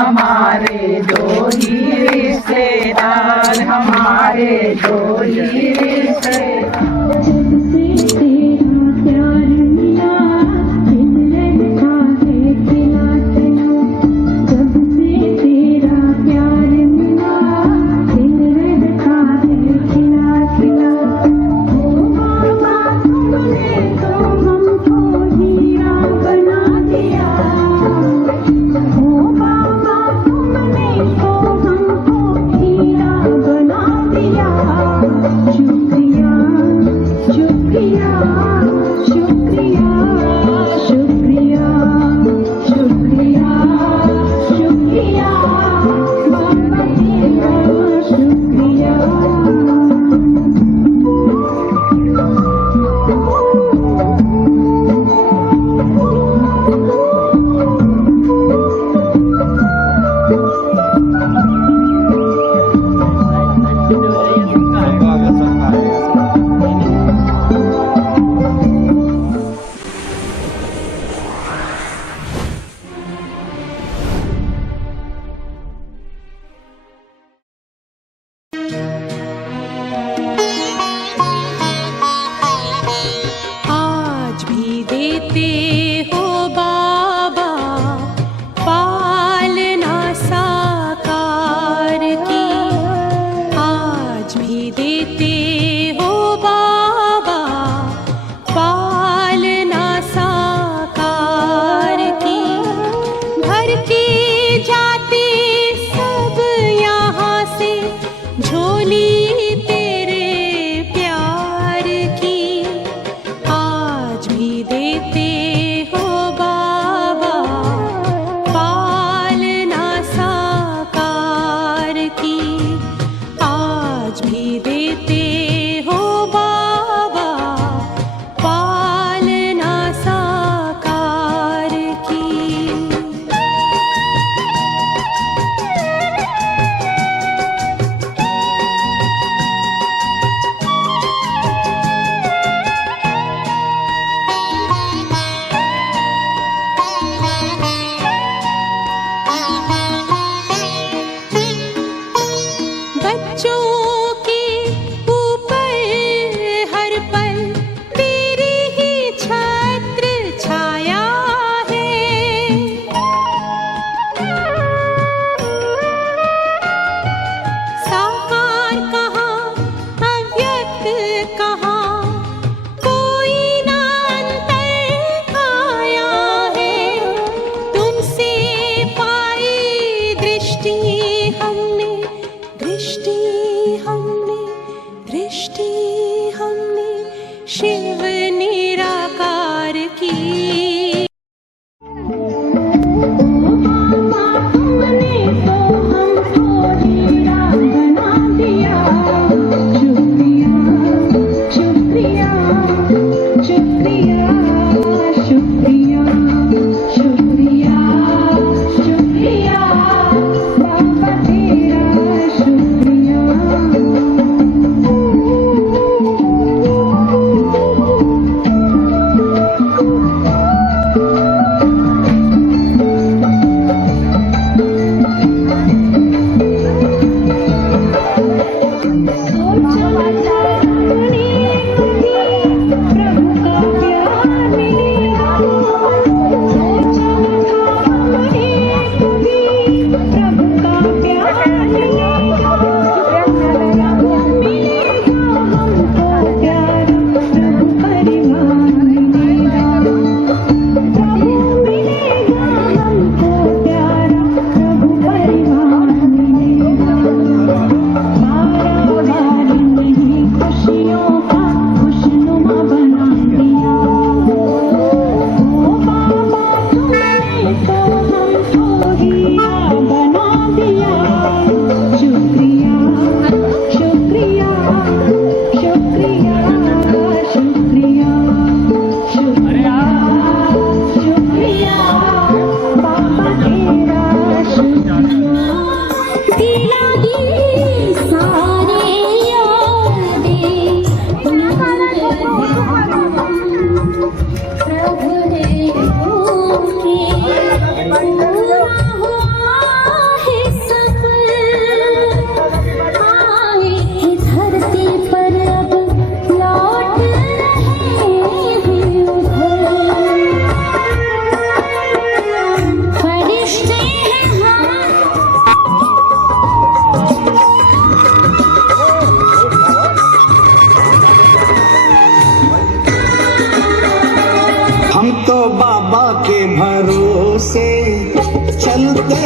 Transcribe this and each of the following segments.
हमारे दो ही रिश्तेदार, हमारे दो ही रिश्तेदार।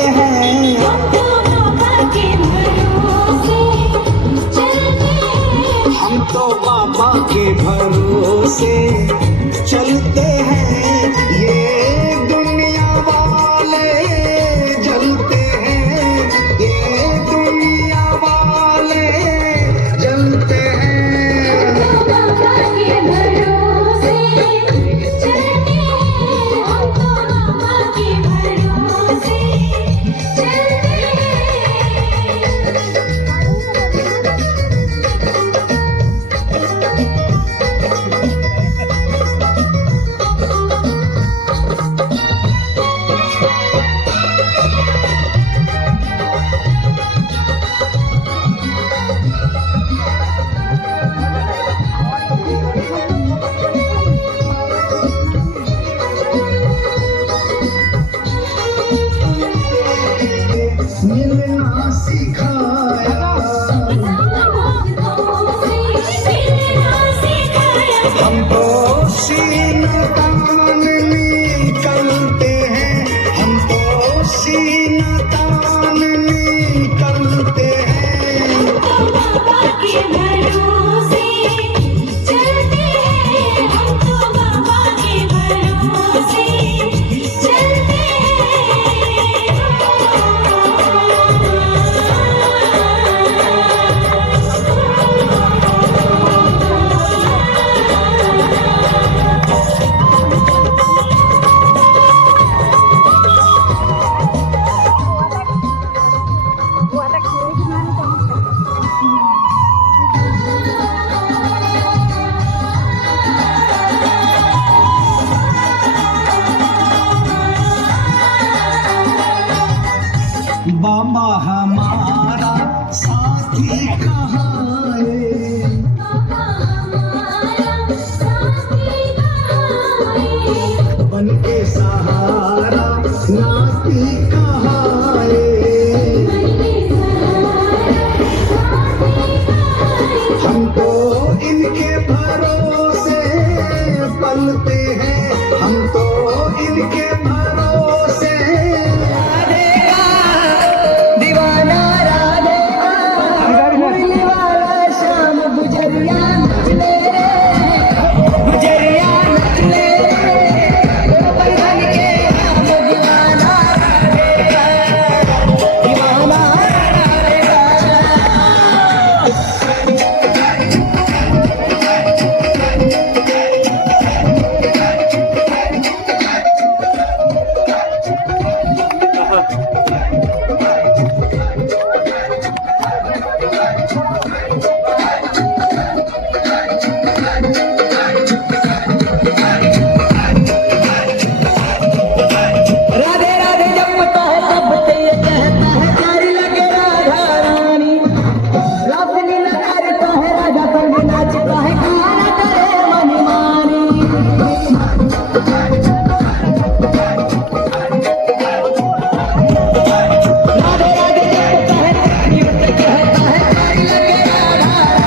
हैं, हम तो बाबा के भरोसे चलते हैं, हम तो बाबा के भरोसे चलते हैं। ये दुनिया वाले जलते हैं, ये दुनिया वाले जलते हैं। हम तो बाबा के भरोसे चलते हैं, हम तो बाबा के भरोसे चलते मिलना सिखाया, हमको सीना तान निकलते हैं, हमको सीना तान निकलते हैं। बाबा के भरोसे चलते हैं, हम तो बाबा के भरोसे चलते बाबा हमारा साथी कहाँ है, बन के सहारा नाती कहाँ है। हम तो इनके भरोसे पलते हैं, हम तो इनके भरोसे। दीवाना राधेगा मुरली वाला श्याम गुजरिया नचले रे, गुजरिया नचले रे, बंधन के हम दीवाना राधेगा, दीवाना राधेगा। राधे राधे जपता है तब ते ये कहता है प्यारी लगे राधा रानी, रासलीला करता है राधा संग नाचता है गाना करे मनमानी। राधे राधे जपता है युद्ध कहता है प्यारी लगे राधा रानी,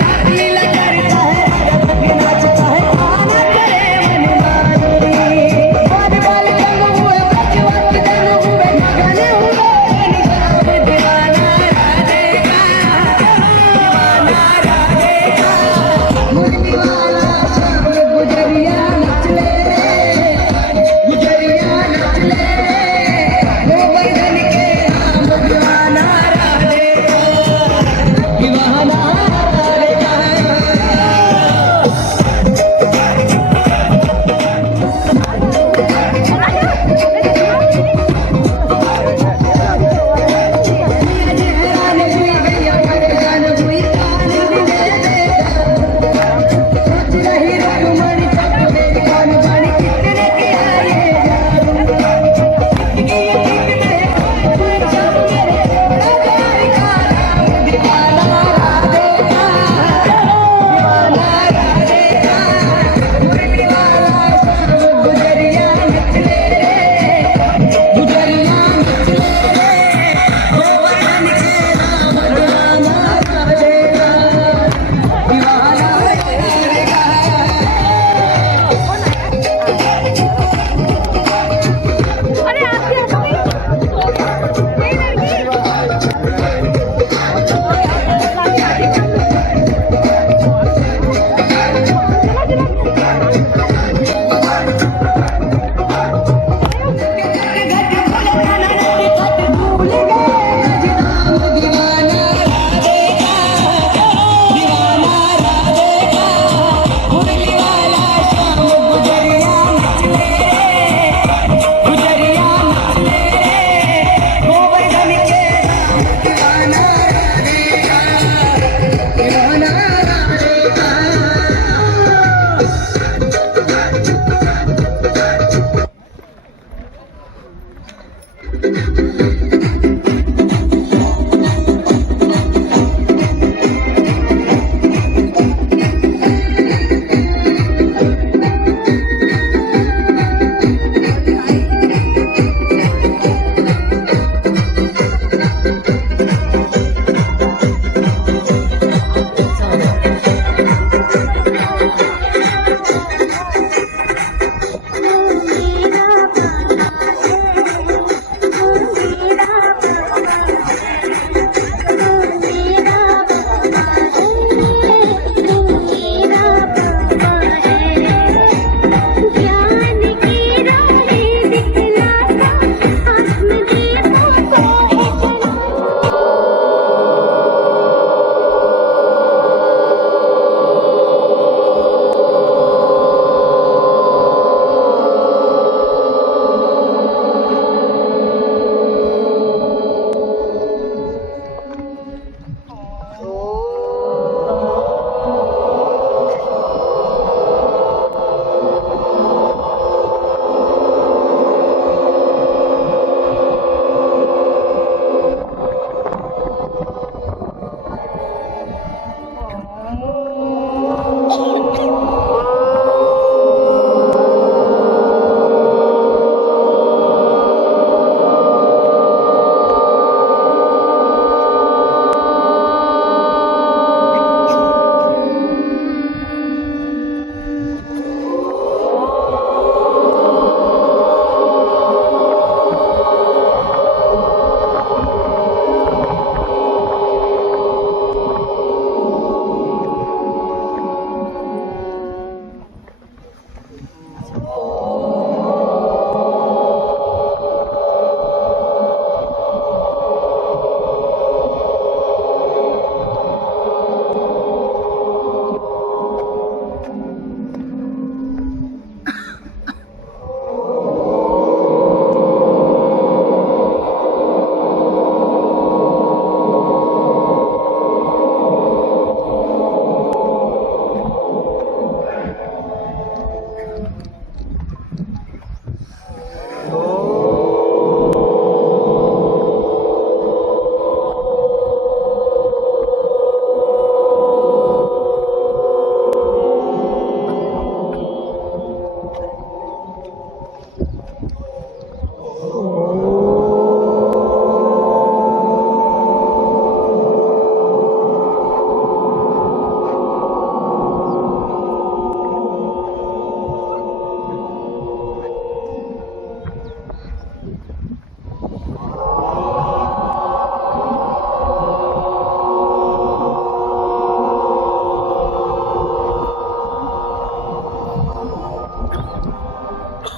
रासलीला करता है राधा संग नाचता है गाना करे मनमानी। बाल बाल जंग हुए ब्रजवत जंग हुए मगन हुए निशान, दीवाना राधेगा, दीवाना राधेगा, मुरली वाला श्याम गुजरिया नच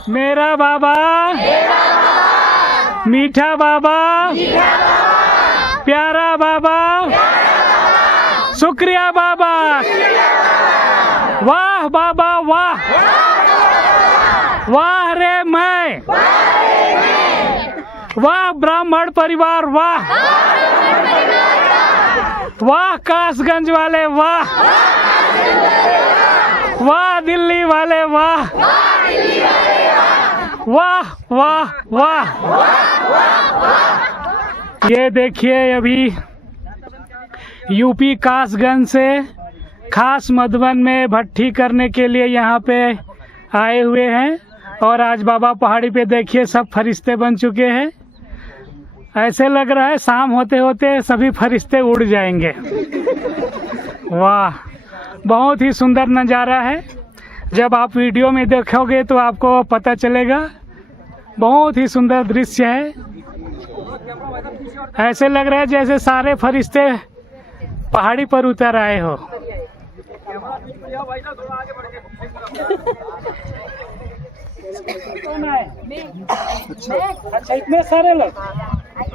मेरा बाबा मीठा बाबा प्यारा बाबा शुक्रिया बाबा वाह बाबा वाह वाह रे मैं वाह ब्राह्मण परिवार वाह वाह कासगंज वाले वाह वाह दिल्ली वाले वाह वाह वाह वाह। ये देखिए अभी यूपी कासगंज से खास मधुबन में भट्ठी करने के लिए यहाँ पे आए हुए हैं और आज बाबा पहाड़ी पे देखिए सब फरिश्ते बन चुके हैं। ऐसे लग रहा है शाम होते होते सभी फरिश्ते उड़ जाएंगे। वाह बहुत ही सुंदर नज़ारा है। जब आप वीडियो में देखोगे तो आपको पता चलेगा। बहुत ही सुंदर दृश्य है। ऐसे लग रहा है जैसे सारे फरिश्ते पहाड़ी पर उतर आए हो। अच्छा इतने सारे लोग,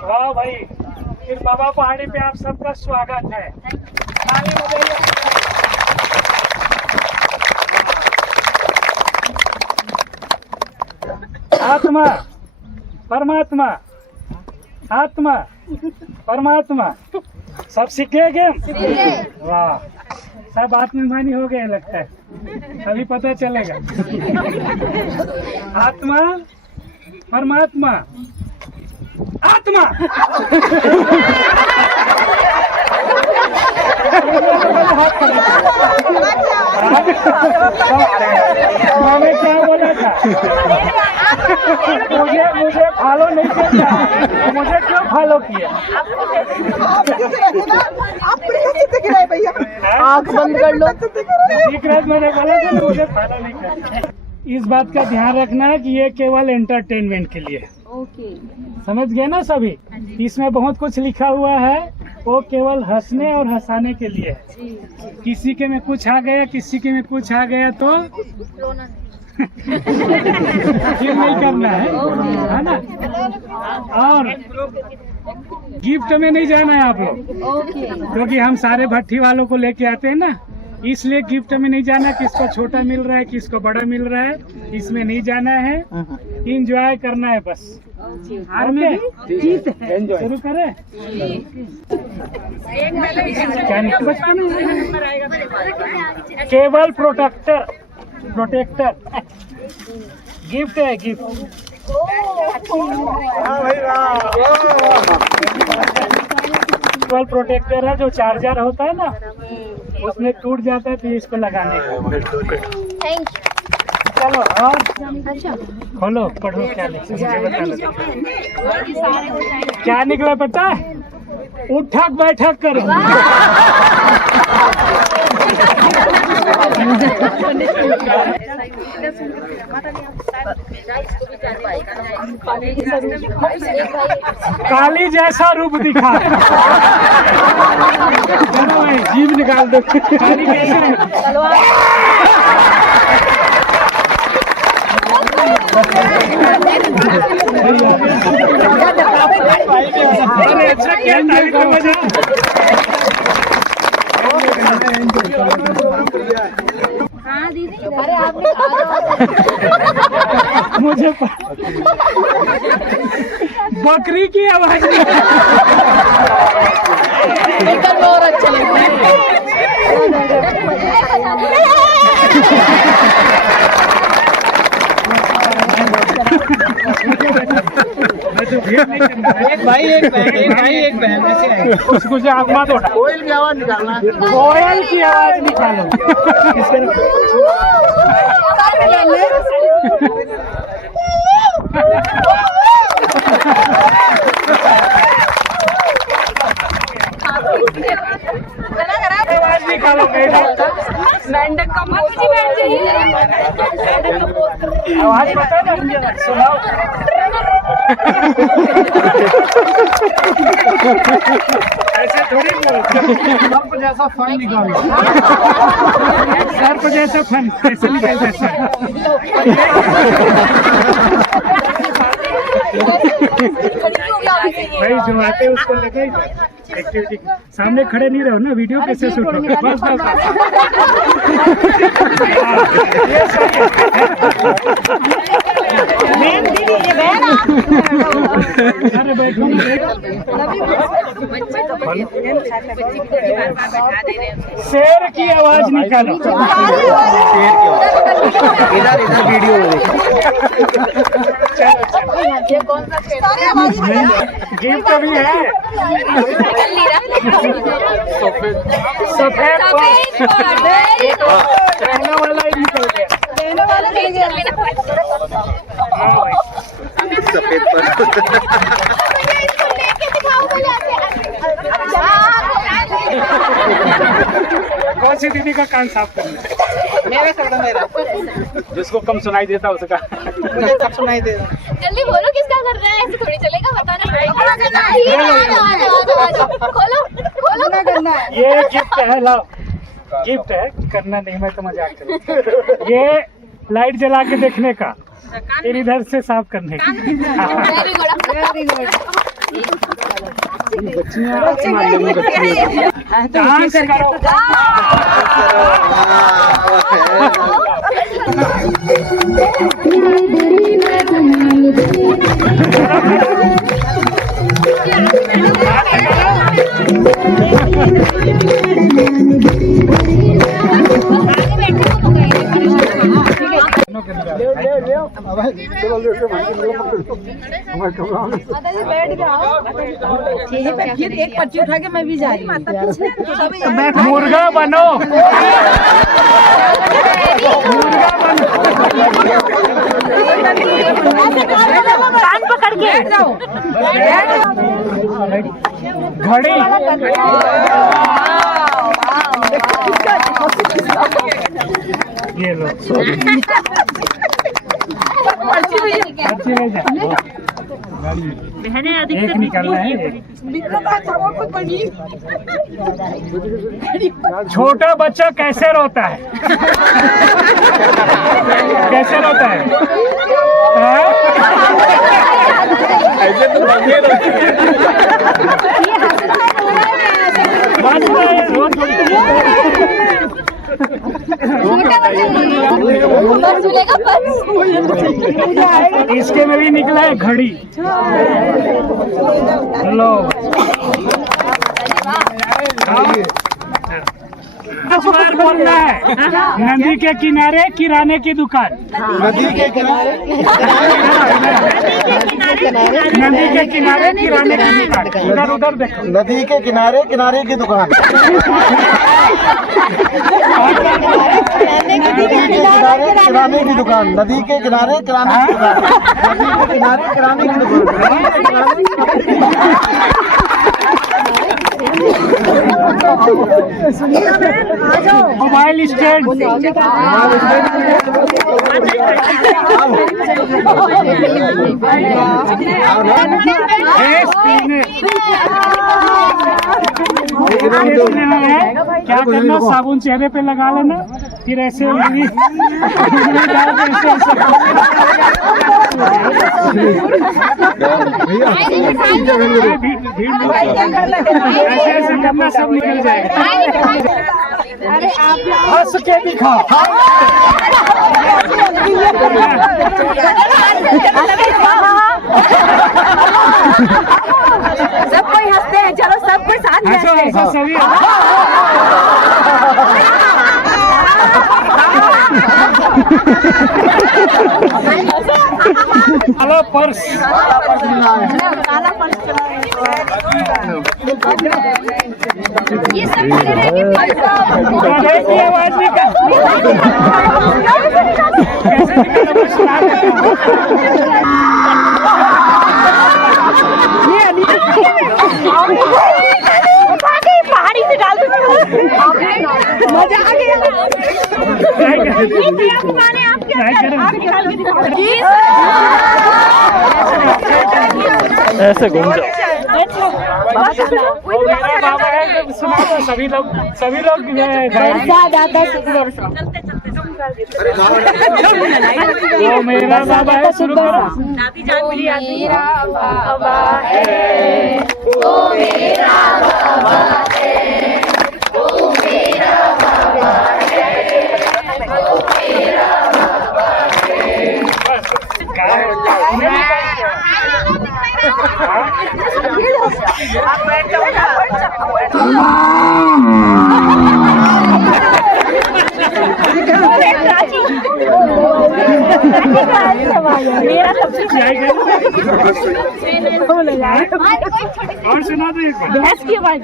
वाह भाई। फिर बाबा पहाड़ी पे आप सबका स्वागत है। आत्मा परमात्मा आत्मा परमात्मा सब सीख गए गेम। वाह सब आत्माभिमानी हो गए लगता है। अभी पता चलेगा। आत्मा परमात्मा आत्मा। मैंने क्या बोला था? मुझे फॉलो नहीं किया, मुझे क्यों फॉलो किया? आँख बंद कर लो। मैंने बोला था मुझे फॉलो नहीं करना। इस बात का ध्यान रखना है कि ये केवल एंटरटेनमेंट के लिए। ओके। समझ गए ना सभी? इसमें बहुत कुछ लिखा हुआ है, वो केवल हंसने और हंसाने के लिए है। किसी के में कुछ आ गया, किसी के में कुछ आ गया तो फिर नहीं करना है ना? और गिफ्ट में नहीं जाना है आप लोग, ओके। क्योंकि हम सारे भट्ठी वालों को लेके आते हैं ना, इसलिए गिफ्ट में नहीं जाना। किसको छोटा मिल रहा है, किसको बड़ा मिल रहा है, इसमें नहीं जाना है। इंजॉय करना है बस। ओके, शुरू करें। क्या केवल प्रोटेक्टर गिफ्ट है, गिफ्ट। केवल प्रोटेक्टर है, जो चार्जर होता है ना, उसमें टूट जाता है तो इसको लगाने का। थैंक चलो और अच्छा खोलो, पढ़ो क्या लिखा, मुझे बता दो क्या निकला पता है? उठक बैठक करो। काली जैसा रूप दिखा। चलो भाई जीभ निकाल दो। काली कैसे है? अरे अच्छा क्या ताली तो बजा। हाँ दीदी, अरे आपने मुझे बकरी की आवाज और अच्छा लगता है। एक भाई एक बहन ऐसे उसको जो आत्मा तो कोयल की आवाज निकालना। कोयल की आवाज निकालो। आवाज निकालो। आवाज पता है ना, सुनाओ। ऐसे थोड़ी सर्प जैसा फन निकालो। सर्प जैसा फन कैसे निकल सकता है? भाई जो आते हैं उसको लगे एक्टिविटी। सामने खड़े नहीं रहो ना, वीडियो कैसे शूट होगा? बस बस अरे बैठो ना, शेर की आवाज निकालो। इधर वीडियो गिफ्ट भी है। सफेद रहने वाला ही निकल गया। सफेद पर कौन सी दीदी का कान साफ करना? मेरा जिसको कम सुनाई देता उसका। जल्दी बोलो किसका कर रहा है, ऐसे थोड़ी चलेगा, बताना पड़ेगा। खोलो खोलो करना है। ये गिफ्ट है, लाओ गिफ्ट है। करना नहीं, मैं तो मजाक कर। ये लाइट जला के देखने का, फिर इधर से साफ करने का। Very good. डांस करो। फिर एक पर्ची उठा के मैं भी जा रही हूँ। मुर्गा बनो, मुर्गा बनो। कान पकड़ के बैठ जाओ। घड़ी, ये लो पर्ची में जा। एक निकलना है। छोटा बच्चा कैसे रोता है? कैसे रोता है? हाँ? ऐसे तो बंदे रोते हैं। इसके में भी निकला है घड़ी। लो कुछ बार बोलना है। नदी के किनारे किराने की दुकान। नदी के किनारे नदी के किनारे किराने की दुकान। इधर उधर देखो। नदी के किनारे किनारे की दुकान। नदी के किनारे किराने की दुकान। नदी के किनारे किराने की दुकान। नदी के किनारे किराने की मोबाइल स्टैंड। क्या करना, साबुन चेहरे पे लगा लेना, फिर ऐसे ऐसे ऐसे करना, सब निकल जाएगा। हंस के दिखाओ। सब कोई हंसते हैं, चलो सब कोई साथ में हंसो हंसो सभी। काला पर्स। काला पर्स ये सब मेरे रहेंगे पैसा। की आवाज निकाल। कैसे पहाड़ी से डाल दो। मजा आ गया। ऐसे घूम जाओ। मेरा बाबा है, सुना दो सभी लोग वो मेरा बाबा है, शुरू करो। मेरा बाबा है, वो मेरा बाबा है, वो मेरा बाबा है, वो मेरा बाबा है। मेरा सबसे और सुना दो एक बार। भैंस की आवाज।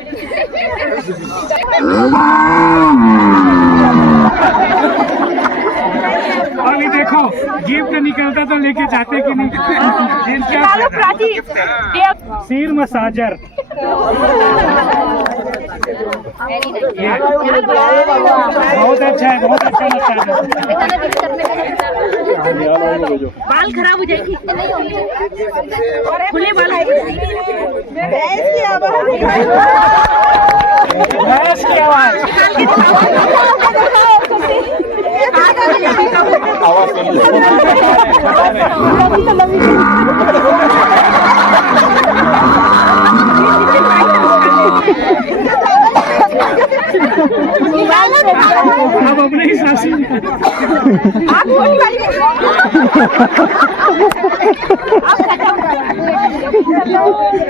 अभी देखो गिफ्ट निकलता तो लेके जाते कि नहीं। क्या सिर मसाजर। बहुत अच्छा है, बहुत अच्छा मसाजर। बाल खराब हो जाएगी। खुले बाल। भैंस की आवाज। अब अपने हिसाब से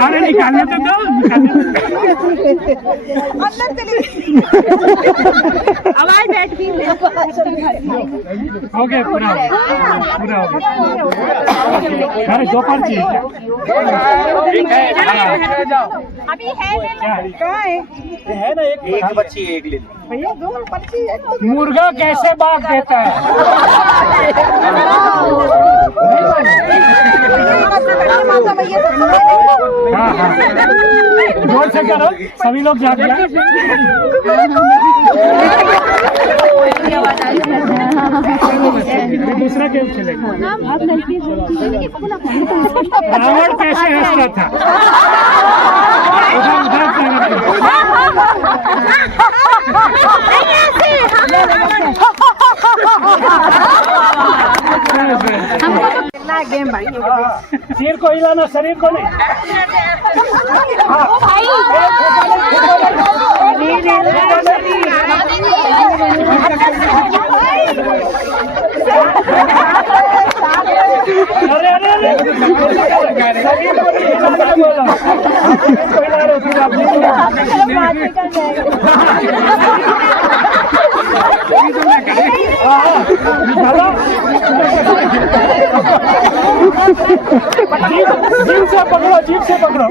अरे निकालने तो दो, अंदर चली अब आई बैठी हो गया पूरा पूरा हो गया। अरे दो पर्ची है अभी है कहाँ है है ना एक बच्ची एक ले लो। भैया दो पर्ची है मुर्गा कैसे बात देता है? माता भैया हाँ हाँ जोर से करो, सभी लोग जाग गए। दूसरा गेम खेलेगा। रावण कैसे हंसता था? उधर गेम भाई सिर को हिलाना, शरीर को नहीं। अरे अरे अरे शरीर को नहीं हिलाना बोला। जीप से पकड़ो, जीप से पकड़ो।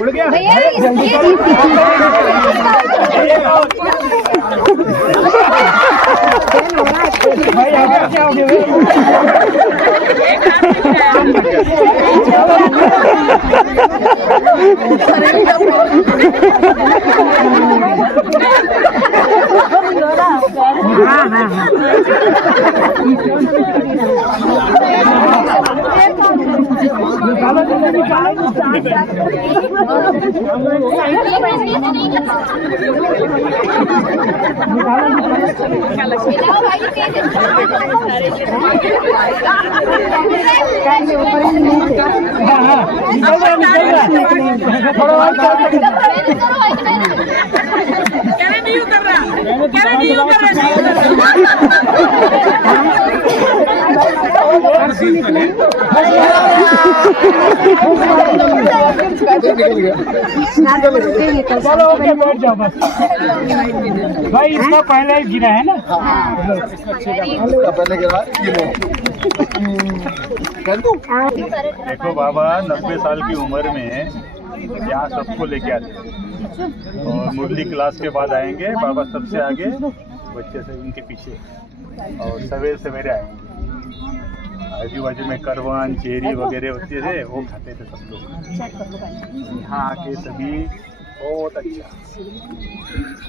उड़ गया भाई आगे क्या हो गया? चलो ओके बैठ जाओ बस। भाई इसका पहले गिरा है ना? पहले के बाद कर दूं? देखो बाबा 90 साल की उम्र में यहाँ सबको लेके आते हैं और मुरली क्लास के बाद आएंगे बाबा सबसे आगे, बच्चे से उनके पीछे, और सवेरे सवेरे आएंगे। आजू बाजू में करवन चेरी वगैरह होते थे, वो खाते थे सब लोग। यहाँ आके सभी बहुत अच्छा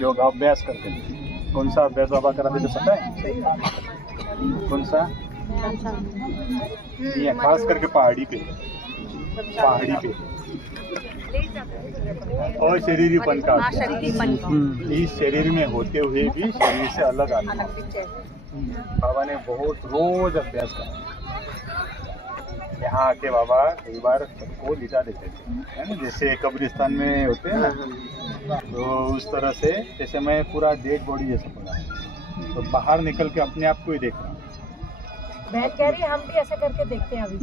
योग अभ्यास करते थे। कौन सा अभ्यास बाबा कराते थे पता है? कौन सा? ये खास करके पहाड़ी पे और शरीरीपन का इस शरीर में होते हुए भी शरीर से अलग आते हैं। बाबा ने बहुत रोज अभ्यास करा। यहाँ आके बाबा कई बार सबको लिटा देते थे, है ना, जैसे कब्रिस्तान में होते हैं ना, तो उस तरह से जैसे मैं पूरा डेड बॉडी जैसा पड़ा, तो बाहर निकल के अपने आप को ही देख रहा हूँ। मैं कह रही हम भी ऐसा करके देखते हैं अभी।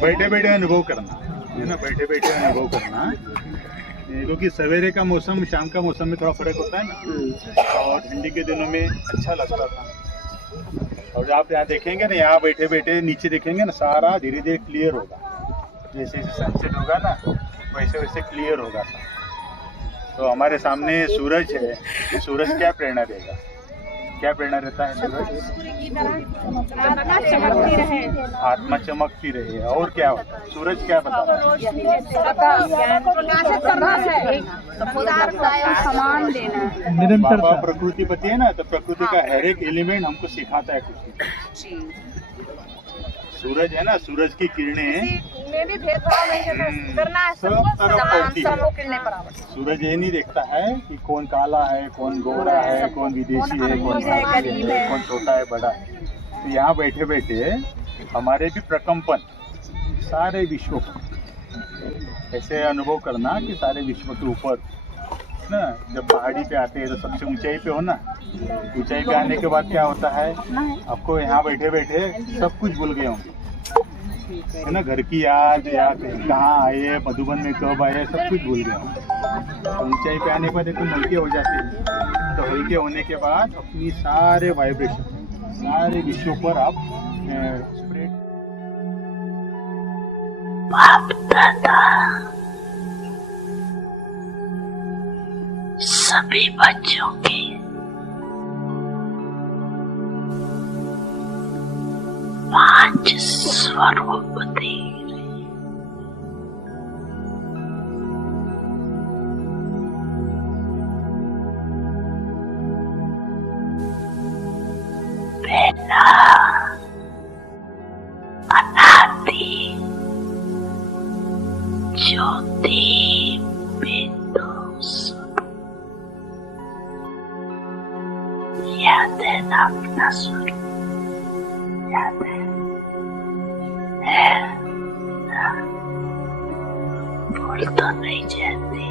बैठे बैठे अनुभव करना है ना, बैठे बैठे अनुभव करना, क्योंकि सवेरे का मौसम शाम का मौसम में थोड़ा फर्क होता है ना, और ठंडी के दिनों में अच्छा लगता था। और आप यहाँ देखेंगे ना, यहाँ बैठे बैठे नीचे देखेंगे ना, सारा धीरे धीरे क्लियर होगा। जैसे जैसे सनसेट होगा ना, वैसे वैसे क्लियर होगा। तो हमारे सामने सूरज है, सूरज क्या प्रेरणा देगा? क्या प्रेरणा रहता है सूरज? आत्मा चमकती रहे। और क्या होता है? सूरज क्या बताता है? बाबा प्रकृतिपति है ना, तो प्रकृति का हर एक एलिमेंट हमको सिखाता है कुछ। सूरज है ना, सूरज की किरणें में भी भेदभाव नहीं करना है, सब तरफ होती है। सबको किलने बराबर। सूरज ये नहीं देखता है कि कौन काला है, कौन गोरा है, कौन विदेशी है, कौन भारतीय है, कौन छोटा है, बड़ा है। तो यहाँ बैठे बैठे हमारे भी प्रकंपन सारे विश्व को ऐसे अनुभव करना कि सारे विश्व के ऊपर ना, जब पहाड़ी पे आते हैं तो सबसे ऊंचाई पे हो ना, ऊंचाई पे आने के बाद क्या होता है, आपको यहाँ बैठे बैठे सब कुछ भूल गए होंगे, है ना, घर की याद या कहाँ आए, मधुबन में कब आए, सब कुछ भूल गए होंगे। तो ऊंचाई पे आने के बाद एकदम हल्के हो जाते हैं। तो हल्के होने के बाद अपनी सारे वाइब्रेशन सारे विश्व पर आप स्प्रेड। सभी बच्चों की पांच स्वरूप दे रही। पहला अनादि ज्योति बिंदु याद है ना अपना स्वरूप, याद है ना, भूल तो नहीं जाती।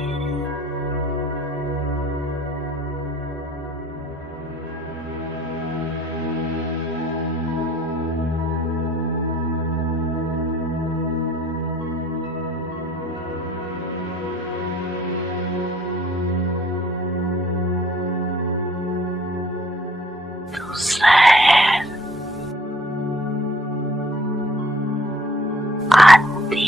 दूसरा है आदि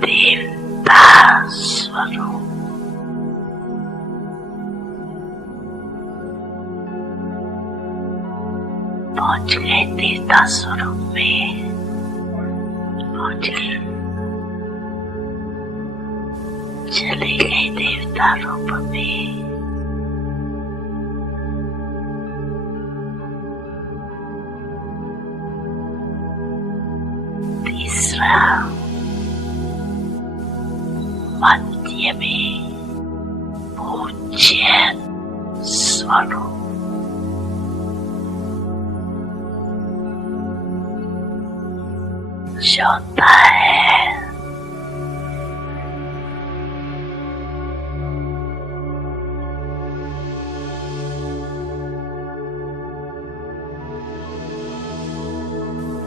देवता स्वरूप। पहुंच गए देवता स्वरूप में, पहुंच गए, चले गए देवता रूप में। तीसरा मध्य में पूज्य स्वरूप। चौथा है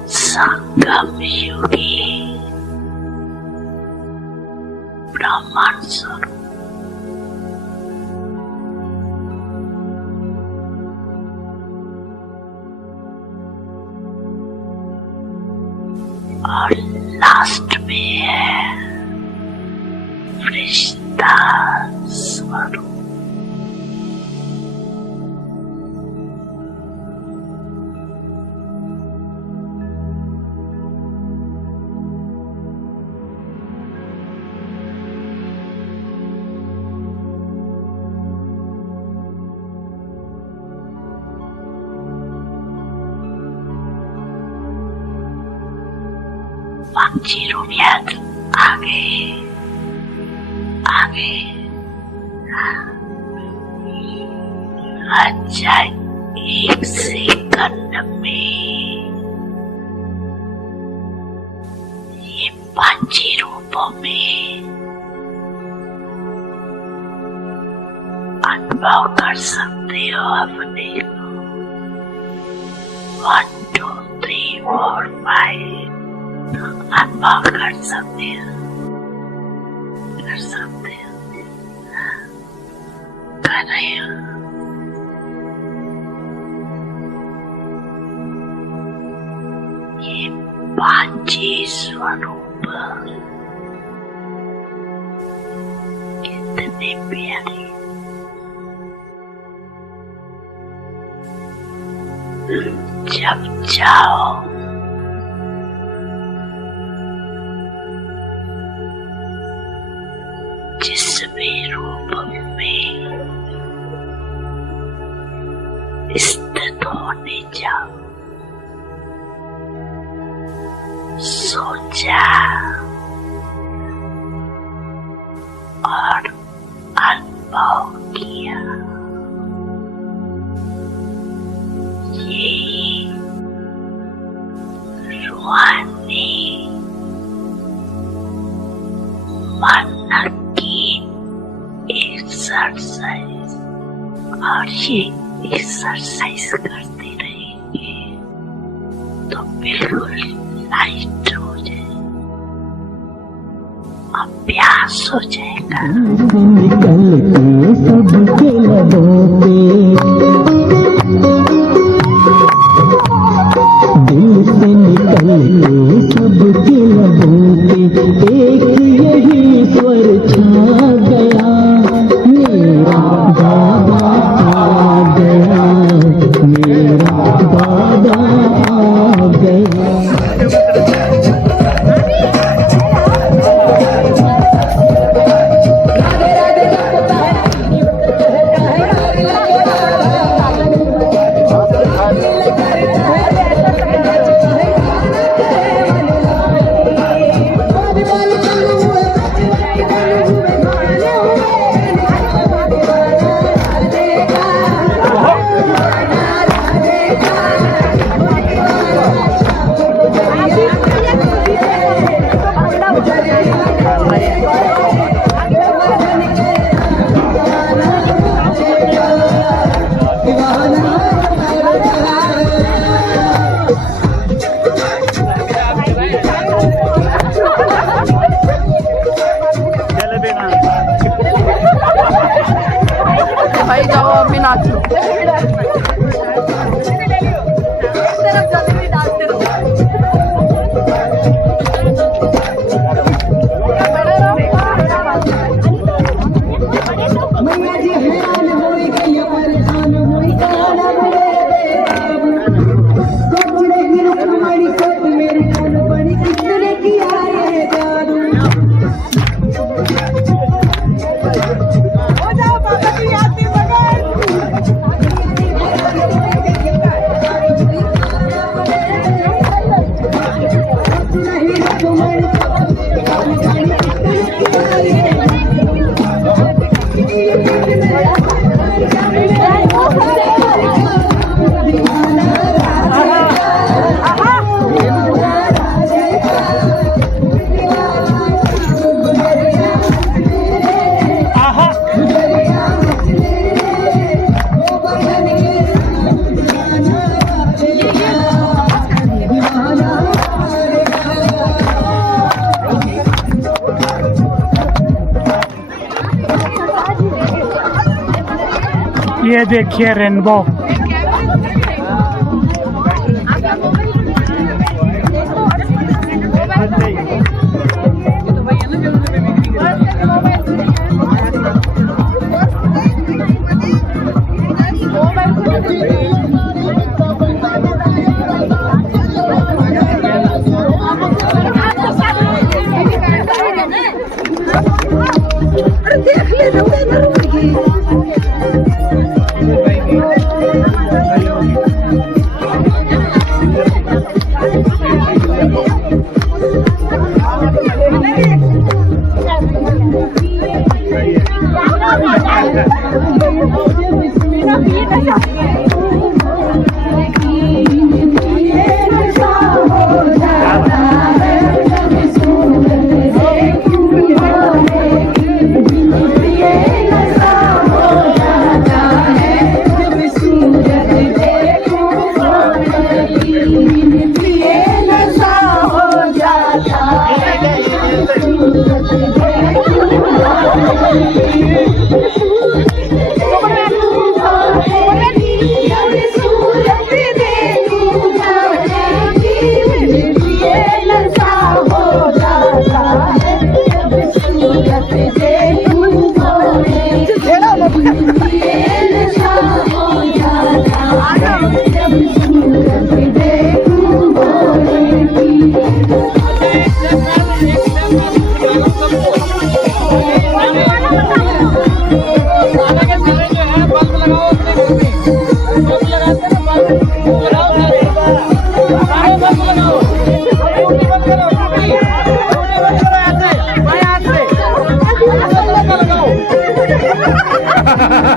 संगम युगी ब्राह्मण स्वरूप। और लास्ट में है फरिश्ता स्वरूप। पांची रूपियात आगे आगे अच्छा एक सेकंड में ये पांची रूपों में अनुभव कर सकते हो अपने को। 1 2 3 4 5 अनुभव कर सकते हो, कर सकते हो, कर रहे हो। ये पांची स्वरूप कितने प्यारे। जब जाओ जिस भी रूप में स्थित होने जाओ, ये एक्सरसाइज करते रहेंगे तो बिल्कुल लाइट हो जाए, अभ्यास हो जाएगा। दिल से निकल के सबके लबों पे एक यही स्वर छा गया, मेरा बाबा आ गया, मेरा बाबा आ गया। भाई जाओ अब भी नाच लो। मैया जी हैरान होई गई परेशान होई गाना बड़े कपड़े की रुकमणी सब मेरी जान बड़ी कितने की आए जादू। हो जाओ बाबा की आरती ये देखिए रेनबो।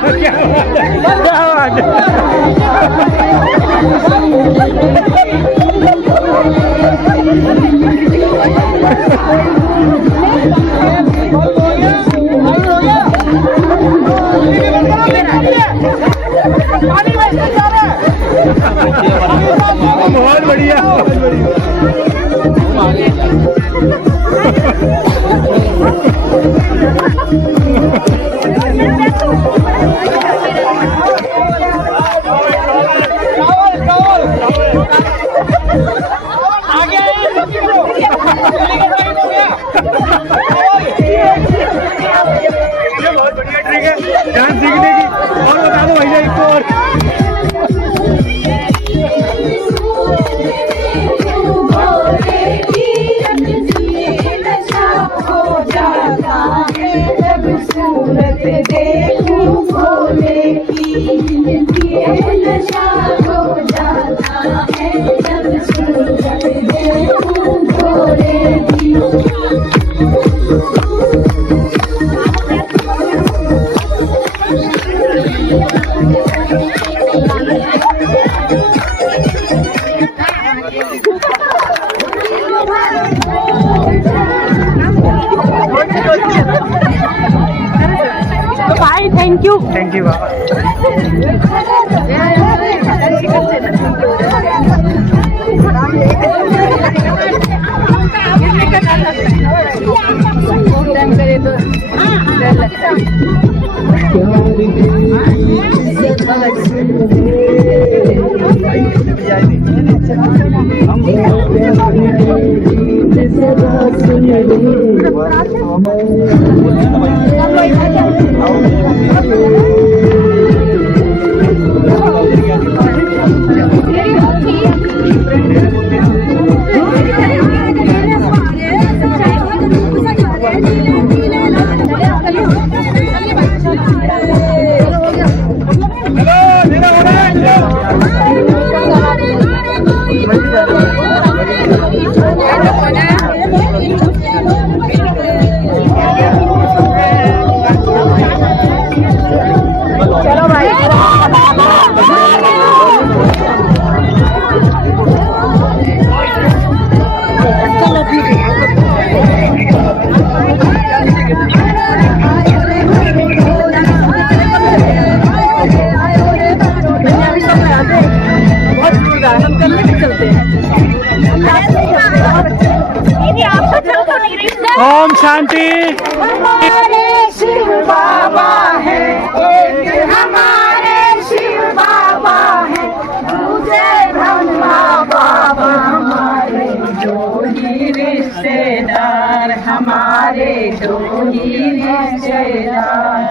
हो गया। बहुत बढ़िया ट्रिक है डांस सीखने की। और बता दो भैया एक और। भाई थैंक यू। थैंक यू बाबा। ओम शांति। हमारे शिव बाबा है, एक हमारे शिव बाबा है, दूसरे ब्रह्मा बाबा हमारे दो ही रिश्तेदार, हमारे दो ही रिश्तेदार।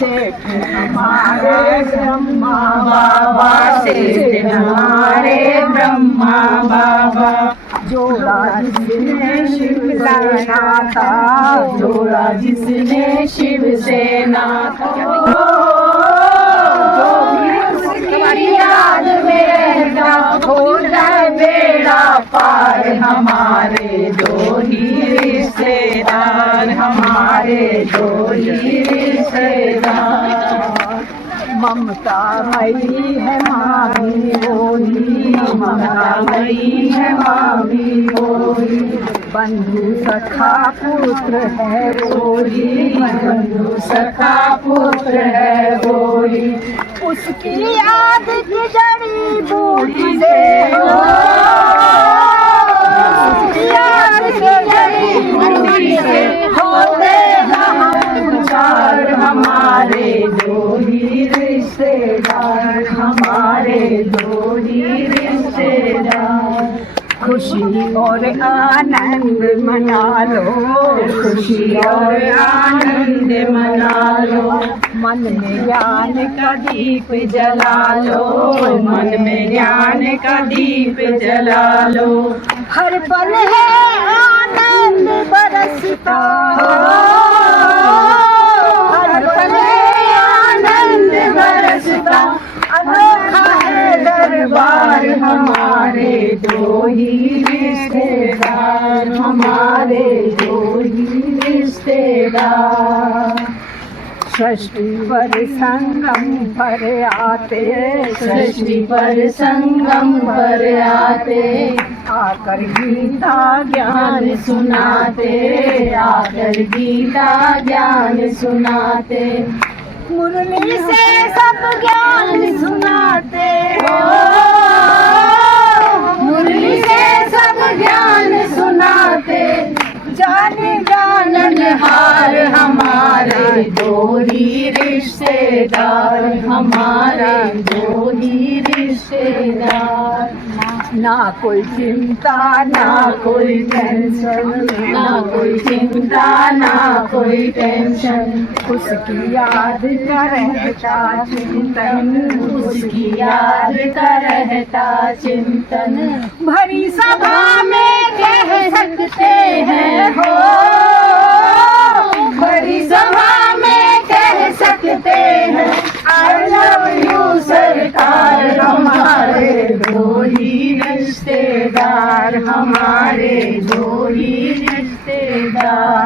सेठ हमारे ब्रह्मा बाबा, सेठ हमारे ब्रह्मा बाबा। जोड़ा जिसने शिव सेना था, जोड़ा जिसने शिव सेना था, जो भी उसकी याद में रहता हो जाए बेड़ा पार। हमारे दो ही रिश्तेदार, हमारे दो ही रिश्तेदार। ममता मई है मामी बोली, ममता मई है मामी बोली। बंधु सखा पुत्र है बोली, बंधु सखा पुत्र है बोली। उसकी याद की जड़ी बूटी से हो, उसकी याद की जड़ी बूटी से होते हम चार। हमारे दो ही रिश्तेदार, हमारे दो ही रिश्तेदार। खुशी और आनंद मना लो, खुशी और आनंद मना लो। मन में ज्ञान का दीप जला लो, मन में ज्ञान का दीप जला लो। हर पल है आनंद बरसता, हर पल है आनंद बरसता। अनोखा है दरबार, हमारे दो ही रिश्तेदार, हमारे दो ही रिश्तेदार। सृष्टि पर संगम पर आते, सृष्टि पर संगम पर आते। आकर गीता ज्ञान सुनाते, आकर गीता ज्ञान सुनाते। मुरली से सब ज्ञान सुनाते हो, मुरली से सब ज्ञान सुनाते। जाने जाननहार हमारे दो ही रिश्तेदार, हमारे दो ही रिश्तेदार। ना कोई चिंता ना कोई टेंशन, ना कोई चिंता ना कोई टेंशन, उसकी याद का रहता चिंतन, उसकी याद का रहता चिंतन। भरी सभा में कह सकते हैं हो, भरी सभा में कह सकते हैं आई लव यू सरकार, हमारे दो ही रिश्तेदार, हमारे दो ही रिश्तेदार।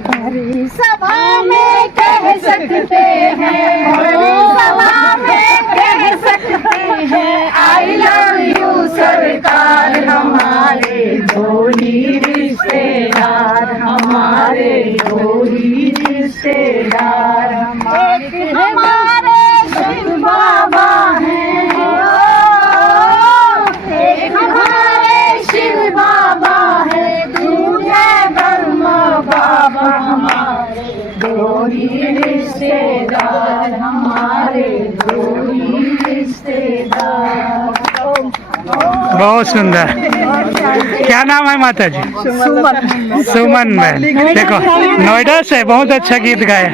भरी सभा में कह सकते हैं, भरी सभा में कह सकते हैं आई लव यू सरकार, हमारे दो ही रिश्तेदार, हमारे दो ही रिश्तेदार। एक हमारे शिव बाबा हैं, एक हमारे शिव बाबा है, दूसरे ब्रह्मा बाबा, हमारे दो ही रिश्तेदार, हमारे दो ही रिश्तेदार। बहुत सुंदर। क्या नाम है माता जी? सुमन मैम। देखो नोएडा से बहुत अच्छा गीत गाए।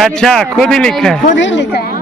अच्छा खुद ही लिखा है।